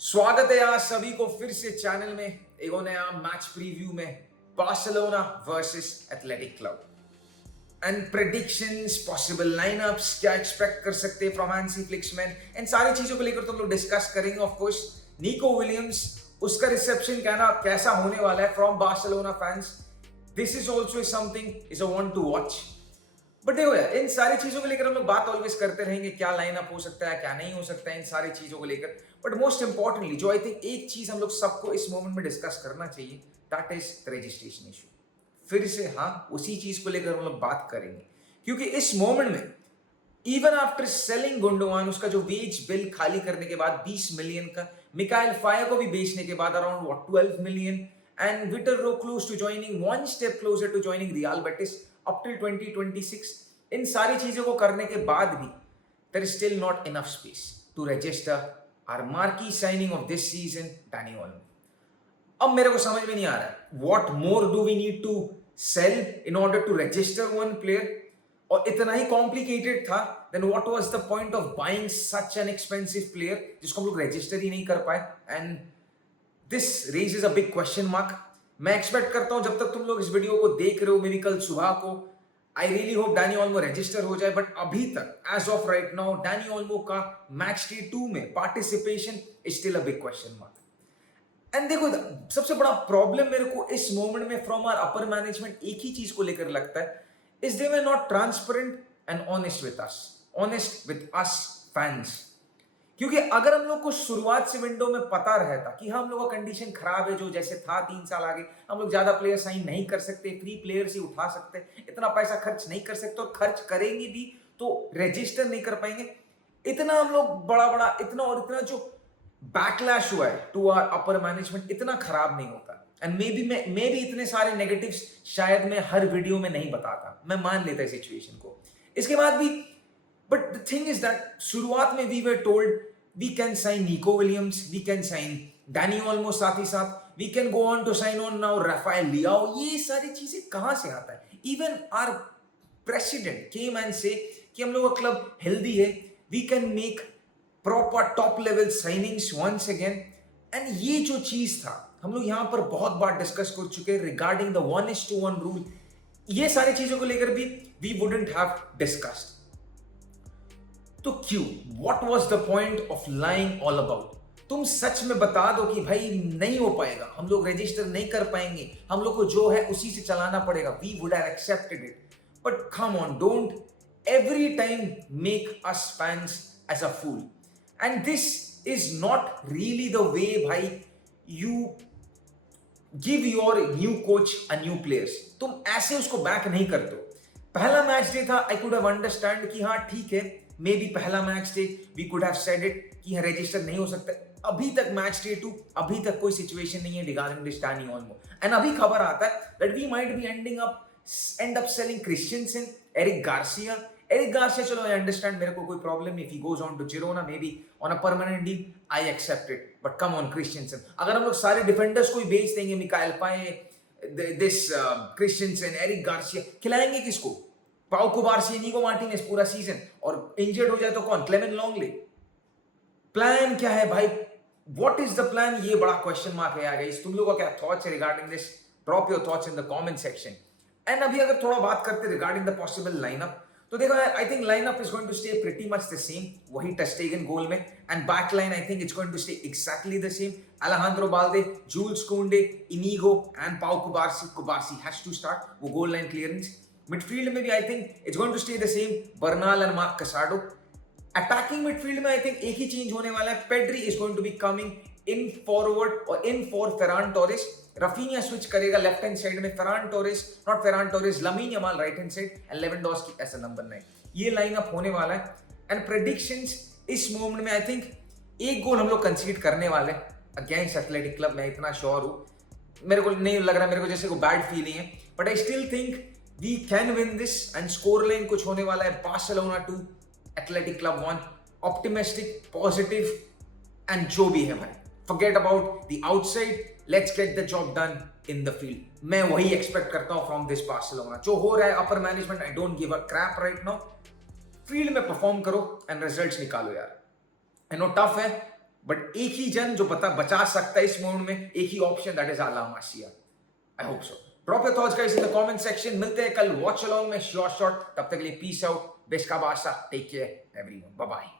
स्वागत है यहाँ सभी को फिर से चैनल में एक नया मैच प्रीव्यू में Barcelona versus athletic club and predictions possible line-ups क्या एक्सपेक्ट कर सकते हैं फ्रॉम हैंसी फ्लिक्समैन इन सारी चीजों को लेकर तो हम लोग डिस्कस करेंगे। ऑफ कोर्स निको विलियम्स उसका रिसेप्शन कैसा होने वाला है from Barcelona fans, this is also something is a one two watch. But देखो यार, इन सारी चीजों को लेकर हम लोग बात ऑलवेज करते रहेंगे, क्या लाइनअप हो सकता है क्या नहीं हो सकता है इन सारी चीजों को लेकर। बट मोस्ट इंपॉर्टेंटली जो आई थिंक एक चीज हम लोग सबको इस मोमेंट में डिस्कस करना चाहिए, that is the registration issue. फिर से उसी चीज को लेकर हम लोग बात करेंगे क्योंकि इस मोमेंट में इवन आफ्टर सेलिंग गुंडोगान, उसका जो वेज बिल खाली करने के बाद 20 मिलियन का, मिकाइल फायर को भी बेचने के बाद अराउंड 12 मिलियन, एंड विटर रो close to joining one step closer to joining Real Betis up till 2026, इन सारी चीजों को करने के बाद भी there is still not enough space to register our marquee signing of this season Dani Olmo. अब मेरे को समझ में नहीं आ रहा है what more do we need to sell in order to register one player, और इतना ही कॉम्प्लिकेटेड था then what was the point of buying such an expensive player जिसको हम लोग रजिस्टर ही नहीं कर पाए। And this raises a big question mark. मैं एक्सपेक्ट करता हूं जब तक तुम लोग इस वीडियो को देख रहे हो, मे बी कल सुबह को, I really hope Dani Olmo register हो जाए। बट अभी तक as of right now Dani Olmo का मैच डे 2 में participation is still a big question mark. And देखो, सबसे बड़ा प्रॉब्लम मेरे को इस मोमेंट में फ्रॉम आवर अपर मैनेजमेंट एक ही चीज को लेकर लगता है, is they were not transparent and honest with us fans. क्योंकि अगर हम लोग को शुरुआत से विंडो में पता रहता कि हम लोग का कंडीशन खराब है, जो जैसे था 3 साल आगे, हम लोग ज्यादा प्लेयर साइन नहीं कर सकते, फ्री प्लेयर्स ही उठा सकते, इतना पैसा खर्च नहीं कर सकते, और खर्च करेंगे भी तो रजिस्टर नहीं कर पाएंगे, इतना हम लोग बड़ा इतना जो बैकलैश हुआ है टू आवर अपर मैनेजमेंट इतना खराब नहीं होता। एंड मे बी इतने सारे नेगेटिव्स शायद मैं हर वीडियो में नहीं बताता, मैं मान लेता सिचुएशन को इसके बाद भी। But the thing is that शुरुआत में we were told we can sign Nico Williams, we can sign Dani Olmo, साथ ही साथ we can go on to sign on now Rafael Leao. ये सारी चीजें कहां से आता है? Even our president came and say कि हम लोग का क्लब हेल्दी है, we can make proper top level signings once again. And ये जो चीज था हम लोग यहां पर बहुत बार डिस्कस कर चुके हैं रिगार्डिंग द 1:1 रूल, ये सारी चीजों को लेकर भी वी वुडंट हैव डिस्कस्ड। तो क्यों? What was the point of lying all about? तुम सच में बता दो कि भाई नहीं हो पाएगा, हम लोग रजिस्टर नहीं कर पाएंगे, हम लोग को जो है उसी से चलाना पड़ेगा, we would have accepted it. But come on, don't every time make us fans as a fool. And this is not really the way भाई you give your new coach a new players. तुम ऐसे उसको back नहीं करते हो। पहला match day था, I could have understand कि ठीक है, मे बी पहला match day we could have said it कि रजिस्टर नहीं हो सकता। अभी तक मैच डे 2, अभी तक कोई सिचुएशन नहीं है regarding this Dani Olmo. And अभी खबर आता है that we might be end up selling Christensen, Eric Garcia. चलो आई अंडरस्टैंड, मेरे को कोई प्रॉब्लम नहीं, if he goes on to Girona maybe on a permanent deal, I accept it. But come on Christensen, अगर हम लोग सारे defenders को ही बेच देंगे, मिकाइल पाए, दिस क्रिस्टियनसन, एरिक गार्सिया, खिलाएंगे किसको? पाउ कुबार्सी, निको मार्टिनेज पूरा सीजन, और इंजर्ड हो जाए तो कौन? क्लेमेंट लॉन्गले। प्लान क्या है भाई? What is the plan? ये बड़ा क्वेश्चन मार्क है गाइस। तुम लोगों का क्या थॉट्स है regarding this? Drop your thoughts in the comment section. And अभी अगर थोड़ा बात करते रिगार्डिंग द पॉसिबल लाइनअप, तो देखो I think lineup is going to stay pretty much the same, वही टर स्टेगन गोल में, and back line I think it's going to stay exactly the same. Alejandro Balde, Jules Kounde, Inigo and Pau Kubarsi has to start, वो goal line clearance. Midfield में भी I think it's going to stay the same, Bernal and Marc Casado. Attacking midfield में I think एक ही change होने वाला है, Pedri is going to be coming in forward और in for Ferran Torres. Raphinha switch करेगा left hand side में, Ferran Torres, Lamine Yamal right hand side, and Lewandowski as a number 9। ये lineup होने वाला है। एंड प्रेडिक्शंस इस moment में I think एक गोल हम लोग कंसीड करने वाले अगेंस्ट एथलेटिक क्लब, मैं इतना श्योर हूं। मेरे को नहीं लग रहा, मेरे को जैसे को बैड फीलिंग है, but I still think we can win this. And score line कुछ होने वाला है, Barcelona 2 Athletic Club 1। Optimistic, positive, and जो भी है भाई, forget about the outside, let's get the job done in the field. मैं वही एक्सपेक्ट करता हूं फ्रॉम दिस बार्सिलोना। जो हो रहा है upper management, I don't give a crap right now. Field में परफॉर्म करो एंड रिजल्ट्स निकालो यार। आई नो टफ है, बट एक ही जन जो बचा सकता है इस मोड में, एक ही option, that is La Masia. I hope so. Drop your thoughts guys in the comment section. मिलते हैं कल वॉच अलोंग में श्योर शॉट। तब तक के लिए पीस आउट, बेस्का बासा, take care everyone, bye bye.